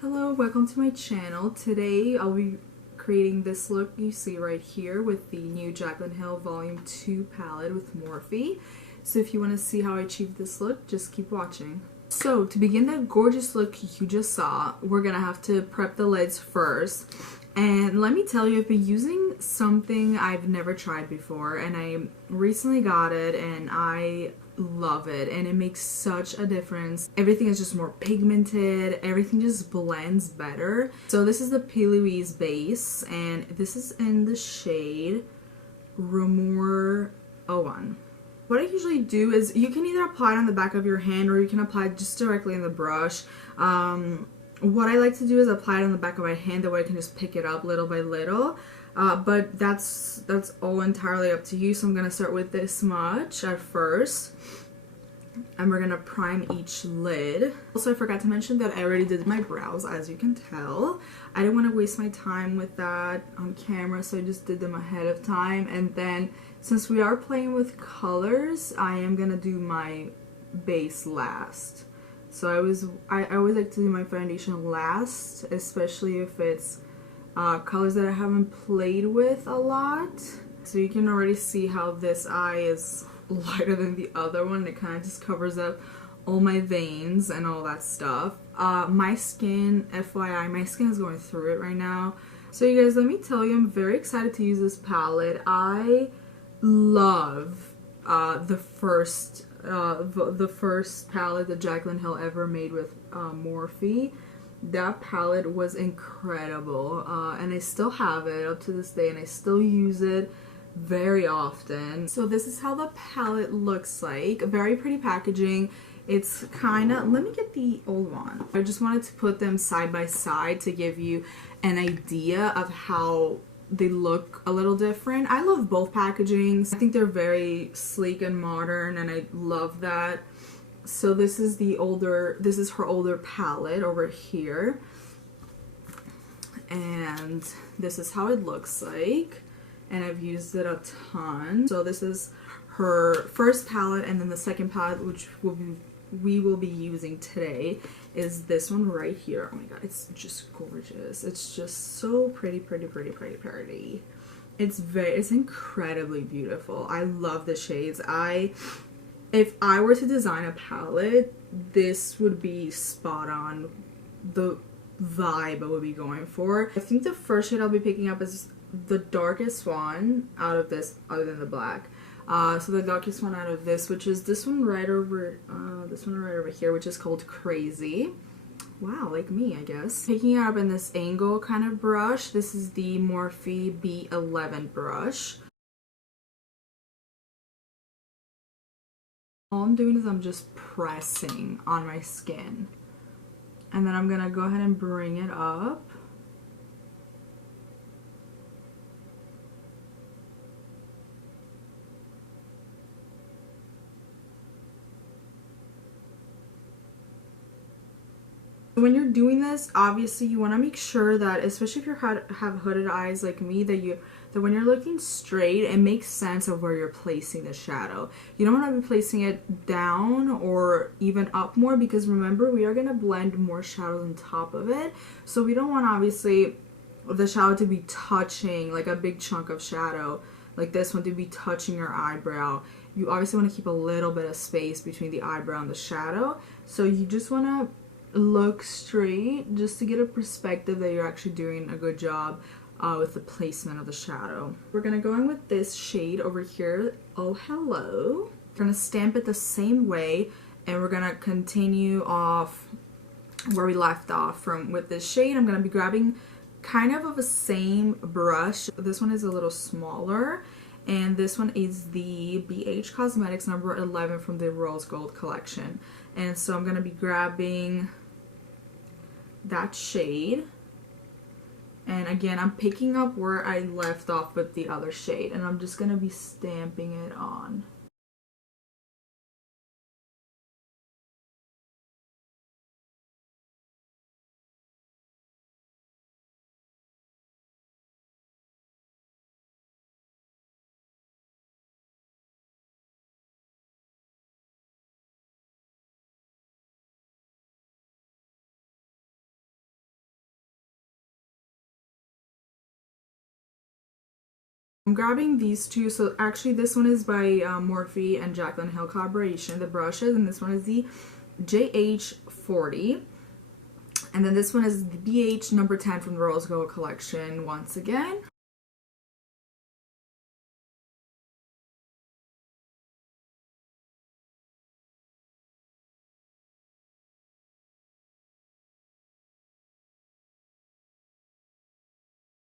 Hello, welcome to my channel. Today I'll be creating this look you see right here with the new Jaclyn Hill Volume II palette with Morphe. So if you want to see how I achieved this look, just keep watching. So to begin that gorgeous look you just saw, we're gonna have to prep the lids first. And let me tell you, I've been using something I've never tried before, and I recently got it and I love it, and it makes such a difference. Everything is just more pigmented, everything just blends better. So this is the P. Louise base, and this is in the shade Rumor 01. What I usually do is you can either apply it on the back of your hand or you can apply it just directly in the brush. What I like to do is apply it on the back of my hand, that way I can just pick it up little by little. But that's all entirely up to you. So I'm going to start with this much at first. And we're going to prime each lid. Also, I forgot to mention that I already did my brows, as you can tell. I didn't want to waste my time with that on camera, so I just did them ahead of time. And then, since we are playing with colors, I am going to do my base last. So I always like to do my foundation last, especially if it's colors that I haven't played with a lot. So you can already see how this eye is lighter than the other one. It kind of just covers up all my veins and all that stuff. My skin, FYI, my skin is going through it right now. So you guys, let me tell you, I'm very excited to use this palette. I love the first palette that Jaclyn Hill ever made with Morphe. That palette was incredible, and I still have it up to this day, and I still use it very often. So this is how the palette looks like. Very pretty packaging. It's kind of, let me get the old one. I just wanted to put them side by side to give you an idea of how they look a little different. I love both packagings. I think they're very sleek and modern, and I love that. So this is her older palette over here, and this is how it looks like, and I've used it a ton. So this is her first palette, and then the second palette, which we will be using today, is this one right here. Oh my god, it's just gorgeous. It's just so pretty. It's incredibly beautiful. I love the shades. If I were to design a palette, this would be spot on the vibe I would be going for. I think the first shade I'll be picking up is the darkest one out of this, other than the black. So the darkest one out of this, which is this one right over here, which is called Crazy. Wow, like me, I guess. Picking it up in this angle kind of brush. This is the Morphe B11 brush. All I'm doing is I'm just pressing on my skin. And then I'm gonna go ahead and bring it up. When you're doing this, obviously you want to make sure that, especially if you have hooded eyes like me, that when you're looking straight, it makes sense of where you're placing the shadow. You don't want to be placing it down or even up more, because remember, we are going to blend more shadows on top of it. So we don't want, obviously, the shadow to be touching, like a big chunk of shadow like this one to be touching your eyebrow. You obviously want to keep a little bit of space between the eyebrow and the shadow. So you just want to look straight just to get a perspective that you're actually doing a good job with the placement of the shadow. We're gonna go in with this shade over here, Oh Hello. We're gonna stamp it the same way, and we're gonna continue off where we left off from with this shade. I'm gonna be grabbing kind of a same brush. This one is a little smaller, and this one is the BH Cosmetics number 11 from the Rose Gold collection. And so I'm gonna be grabbing that shade, and again I'm picking up where I left off with the other shade, and I'm just gonna be stamping it on. I'm grabbing these two. So actually this one is by Morphe and Jaclyn Hill collaboration, the brushes, and this one is the JH40. And then this one is the BH number 10 from the Rose Gold collection once again.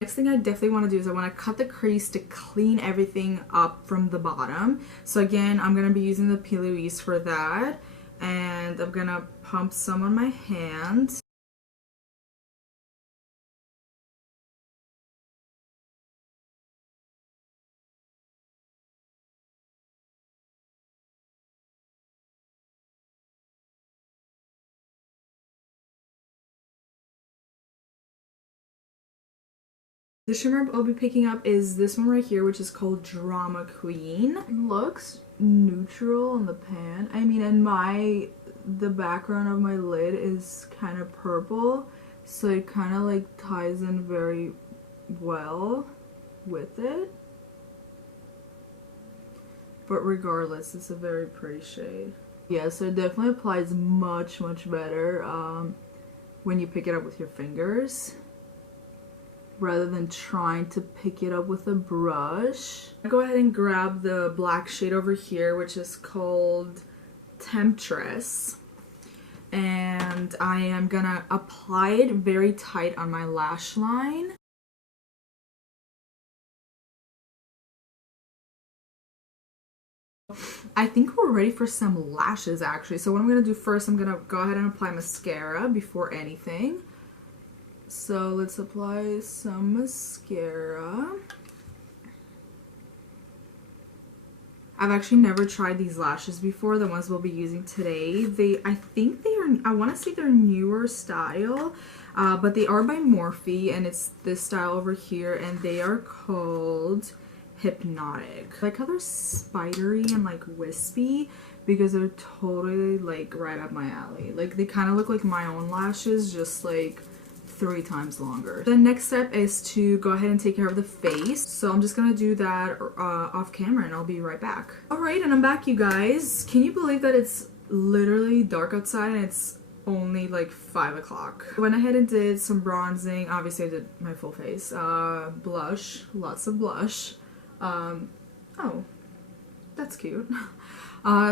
Next thing I definitely want to do is I want to cut the crease to clean everything up from the bottom. So again, I'm going to be using the P. Louise for that. And I'm going to pump some on my hand. The shimmer I'll be picking up is this one right here, which is called Drama Queen. It looks neutral on the pan. I mean, the background of my lid is kind of purple, so it kind of like ties in very well with it. But regardless, it's a very pretty shade. Yeah, so it definitely applies much better when you pick it up with your fingers, rather than trying to pick it up with a brush. I'll go ahead and grab the black shade over here, which is called Temptress. And I am gonna apply it very tight on my lash line. I think we're ready for some lashes actually. So what I'm gonna do first, I'm gonna go ahead and apply mascara before anything. So let's apply some mascara. I've actually never tried these lashes before, the ones we'll be using today. I think they are, I want to say they're newer style, but they are by Morphe, and it's this style over here, and they are called Hypnotic. I like how they're spidery and like wispy, because they're totally like right up my alley. Like they kind of look like my own lashes, just like 3 times longer. The next step is to go ahead and take care of the face. So I'm just gonna do that off camera, and I'll be right back. Alright, and I'm back, you guys. Can you believe that it's literally dark outside and it's only like 5 o'clock? Went ahead and did some bronzing. Obviously I did my full face. Blush, lots of blush. Oh, that's cute.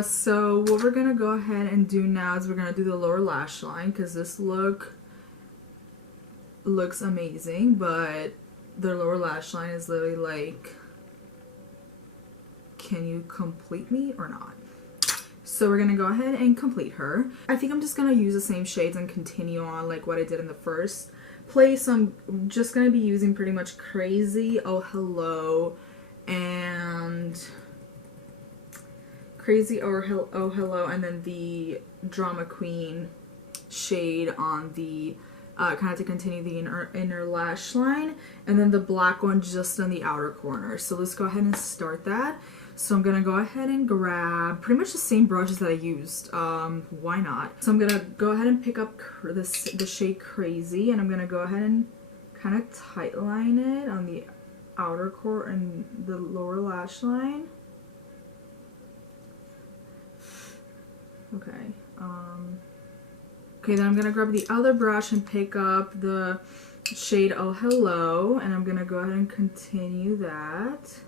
So what we're gonna go ahead and do now is we're gonna do the lower lash line, because this looks amazing, but the lower lash line is literally like, can you complete me or not? So we're gonna go ahead and complete her. I think I'm just gonna use the same shades and continue on like what I did in the first place. So I'm just gonna be using pretty much Crazy Oh Hello and Crazy Oh Hello, and then the Drama Queen shade on the kind of to continue the inner lash line, and then the black one just on the outer corner. So let's go ahead and start that. So I'm gonna go ahead and grab pretty much the same brushes that I used. Why not? So I'm gonna go ahead and pick up the shade Crazy, and I'm gonna go ahead and kind of tight line it on the outer core and the lower lash line. Okay. Okay, then I'm gonna grab the other brush and pick up the shade Oh Hello, and I'm gonna go ahead and continue that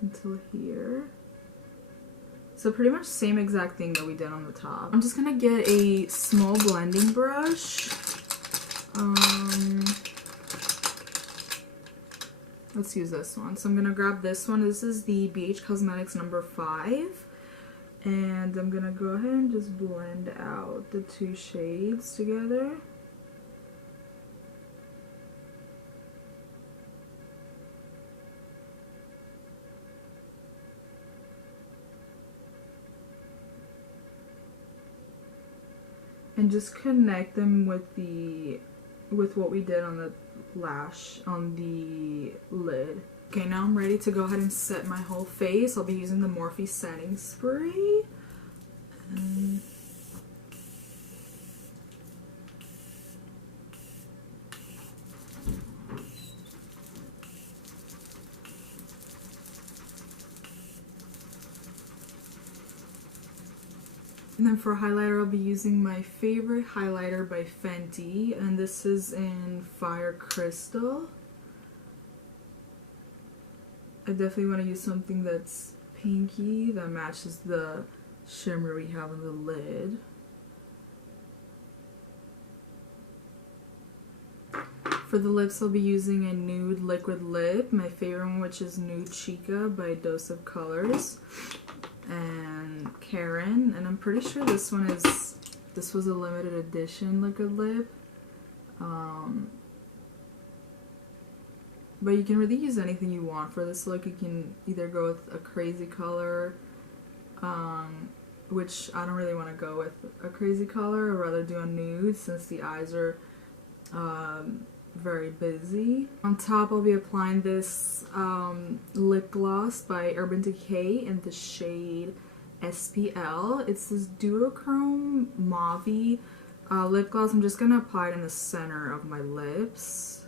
until here. So pretty much same exact thing that we did on the top. I'm just gonna get a small blending brush. Let's use this one. So I'm gonna grab this one. This is the BH Cosmetics number 5. And I'm gonna go ahead and just blend out the 2 shades together. And just connect them with what we did on the lid. Okay, now I'm ready to go ahead and set my whole face. I'll be using the Morphe setting spray. And then for highlighter, I'll be using my favorite highlighter by Fenty, and this is in Fire Crystal. I definitely want to use something that's pinky that matches the shimmer we have on the lid. For the lips, I'll be using a nude liquid lip, my favorite one, which is Nude Chica by Dose of Colors, and Karen. And I'm pretty sure this was a limited edition liquid lip. But you can really use anything you want for this look. You can either go with a crazy color, which I don't really want to go with a crazy color. I'd rather do a nude since the eyes are very busy. On top, I'll be applying this lip gloss by Urban Decay in the shade SPL. It's this duochrome mauve lip gloss. I'm just going to apply it in the center of my lips.